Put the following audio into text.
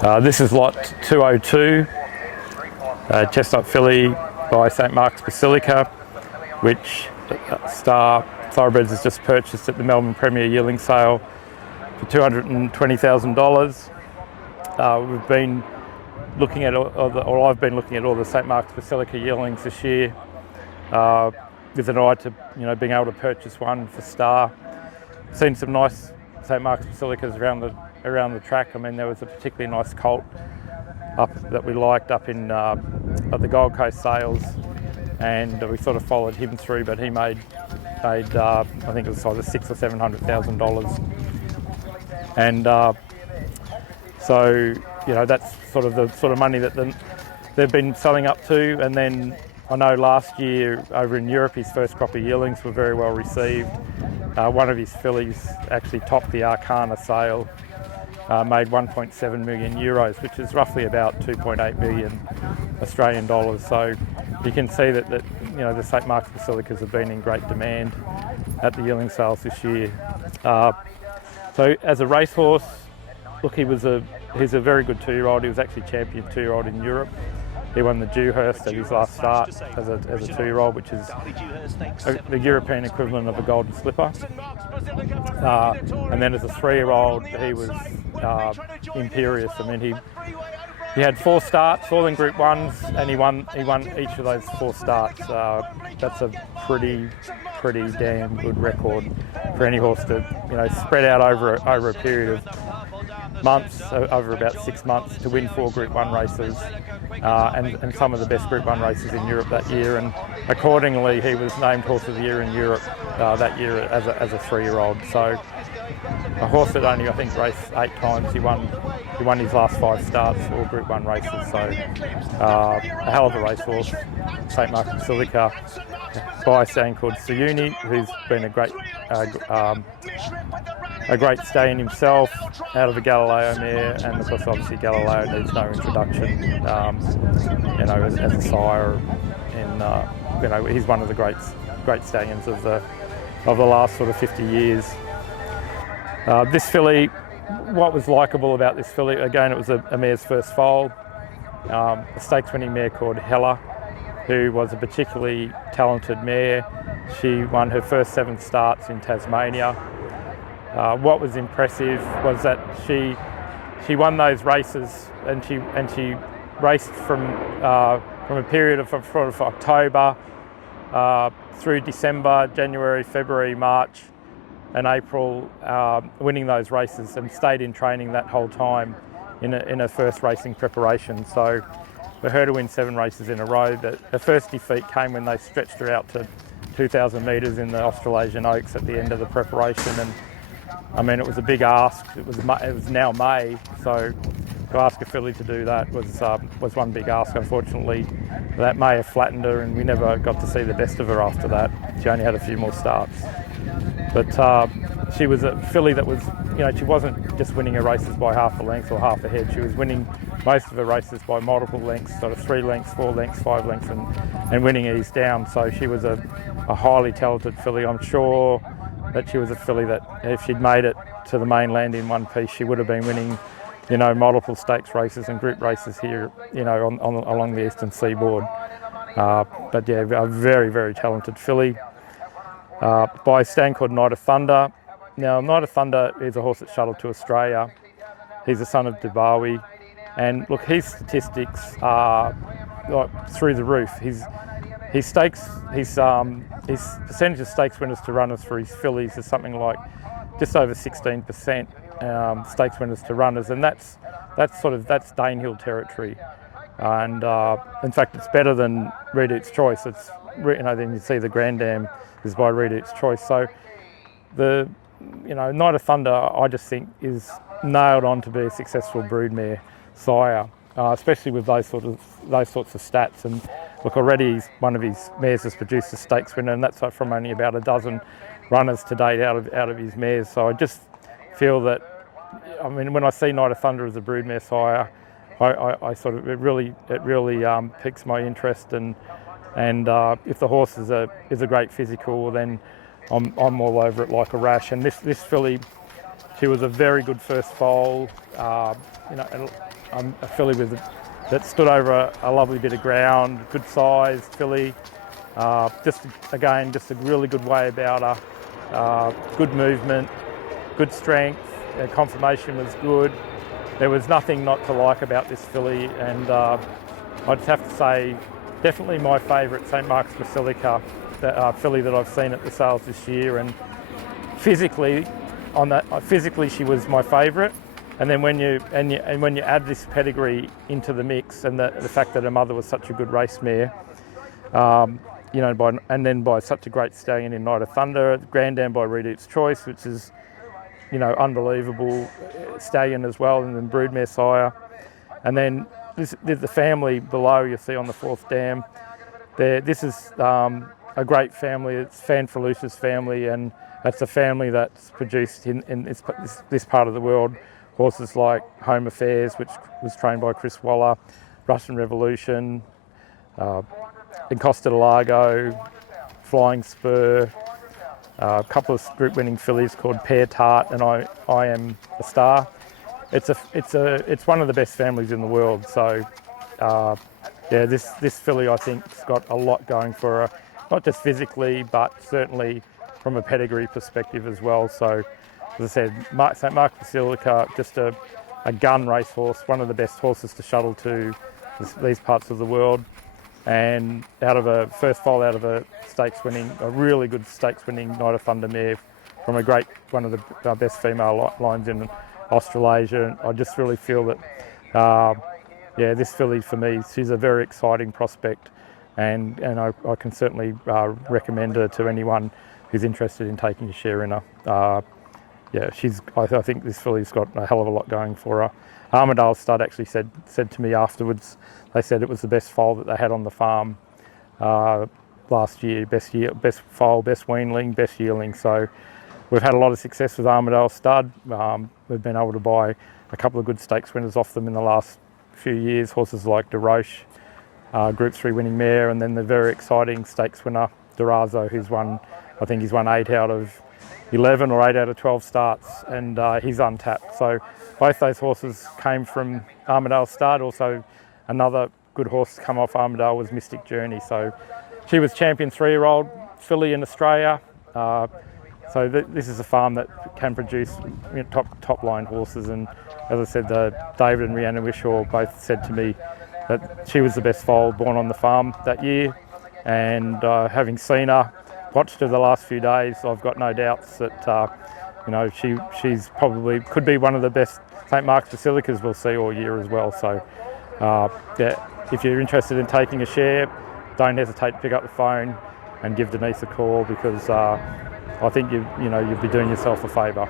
This is lot 202, chestnut filly by St Mark's Basilica, which Star Thoroughbreds has just purchased at the Melbourne Premier Yearling Sale for $220,000. We've been looking at, or I've been looking at all the St Mark's Basilica yearlings this year with an eye to being able to purchase one for Star. Seen some nice St Mark's Basilicas around the track. I mean, there was a particularly nice colt that we liked up in at the Gold Coast sales, and we sort of followed him through, but he made I think it was either $600,000 or $700,000, and so that's sort of the sort of money that they've been selling up to. And then I know last year over in Europe, his first crop of yearlings were very well received. One of his fillies actually topped the Arcana sale, made 1.7 million euros, which is roughly about 2.8 million Australian dollars. So you can see that the St Mark's Basilicas have been in great demand at the yearling sales this year. So as a racehorse, look, he's a very good 2-year-old. He was actually champion 2-year-old in Europe. He won the Dewhurst at his last start as a 2-year-old, which is the European equivalent of a Golden Slipper. And then as a 3-year-old, he was imperious. I mean, he had 4 starts, all in Group 1s, and he won each of those 4 starts. That's a pretty damn good record for any horse to spread out over a period of months, over about 6 months, to win 4 Group 1 races, and some of the best Group 1 races in Europe that year. And accordingly, he was named Horse of the Year in Europe that year as a 3-year-old. So a horse that only, I think, raced 8 times, he won his last 5 starts, all Group 1 races. So a hell of a racehorse, St Mark's Basilica, by a staying called Sayuni, who's been a great stay in himself, out of a Galileo mare, and of course obviously Galileo needs no introduction, as a sire, and he's one of the great stallions of the last sort of 50 years. This filly, what was likeable about this filly, again, it was a mare's first foal, a stakes winning mare called Hela, who was a particularly talented mare. She won her first 7 starts in Tasmania. What was impressive was that she won those races, and she raced from a period of October through December, January, February, March and April, winning those races, and stayed in training that whole time in her first racing preparation. So for her to win 7 races in a row, the first defeat came when they stretched her out to 2,000 metres in the Australasian Oaks at the end of the preparation. And I mean, it was a big ask. It was now May, so to ask a filly to do that was one big ask. Unfortunately, that may have flattened her, and we never got to see the best of her after that. She only had a few more starts. But she was a filly that was, she wasn't just winning her races by half a length or half a head. She was winning most of her races by multiple lengths, sort of 3 lengths, 4 lengths, 5 lengths, and winning ease down. So she was a highly talented filly. I'm sure that she was a filly that if she'd made it to the mainland in one piece, she would have been winning, multiple stakes races and group races here, along the eastern seaboard. But yeah, a very, very talented filly. By a staying called Night of Thunder. Now, Night of Thunder is a horse that's shuttled to Australia. He's a son of Dubawi, and look, his statistics are through the roof. His percentage of stakes winners to runners for his fillies is something like just over 16%, stakes winners to runners, and that's Danehill territory. And in fact, it's better than Redute's Choice. It's then you see the Grand Dam is by Redute's Choice. So the Night of Thunder, I just think, is nailed on to be a successful broodmare sire, especially with those sorts of stats. And look, already one of his mares has produced a stakes winner, and that's from only about a dozen runners to date out of his mares. So I just feel that, I mean, when I see Night of Thunder as a broodmare sire, it really piques my interest, and if the horse is a great physical, then I'm all over it like a rash. And this filly, she was a very good first foal. a filly that stood over a lovely bit of ground, good size filly. Just a really good way about her. Good movement, good strength. Her conformation was good. There was nothing not to like about this filly, and I'd have to say, definitely my favourite St Mark's Basilica filly that I've seen at the sales this year. And physically she was my favourite. And then when you add this pedigree into the mix, and the fact that her mother was such a good race mare, by such a great stallion in Night of Thunder, Grandam by Redute's Choice, which is unbelievable stallion as well, and then broodmare Sire, and then the family below you see on the fourth dam. This is a great family. It's Fanfalucia's family, and that's a family that's produced in this part of the world horses like Home Affairs, which was trained by Chris Waller, Russian Revolution, Encosta de Largo, Flying Spur, a couple of group winning fillies called Pear Tart and I Am a Star. It's one of the best families in the world. So this filly I think has got a lot going for her, not just physically but certainly from a pedigree perspective as well. So as I said, St Mark's Basilica, just a gun racehorse, one of the best horses to shuttle to these parts of the world. And out of a really good stakes winning Night of Thunder mare from one of the best female lines in Australasia. And I just really feel that, this filly for me, she's a very exciting prospect, and I can certainly recommend her to anyone who's interested in taking a share in her. I think this filly's got a hell of a lot going for her. Armadale Stud actually said to me afterwards, they said it was the best foal that they had on the farm last year. Best foal, best weanling, best yearling. So we've had a lot of success with Armadale Stud. We've been able to buy a couple of good stakes winners off them in the last few years. Horses like De Roche, Group 3 winning mare, and then the very exciting stakes winner Durazo, who's won 8 out of 11 or 8 out of 12 starts, and he's untapped. So both those horses came from Armadale Stud. Also another good horse to come off Armadale was Mystic Journey. So she was champion 3-year-old filly in Australia. This is a farm that can produce top line horses, and as I said, David and Rhiannon Wishaw both said to me that she was the best foal born on the farm that year. And having seen her, watched her the last few days, I've got no doubts that she's probably could be one of the best St Mark's Basilicas we'll see all year as well. So if you're interested in taking a share, don't hesitate to pick up the phone and give Denise a call, because I think you'll be doing yourself a favour.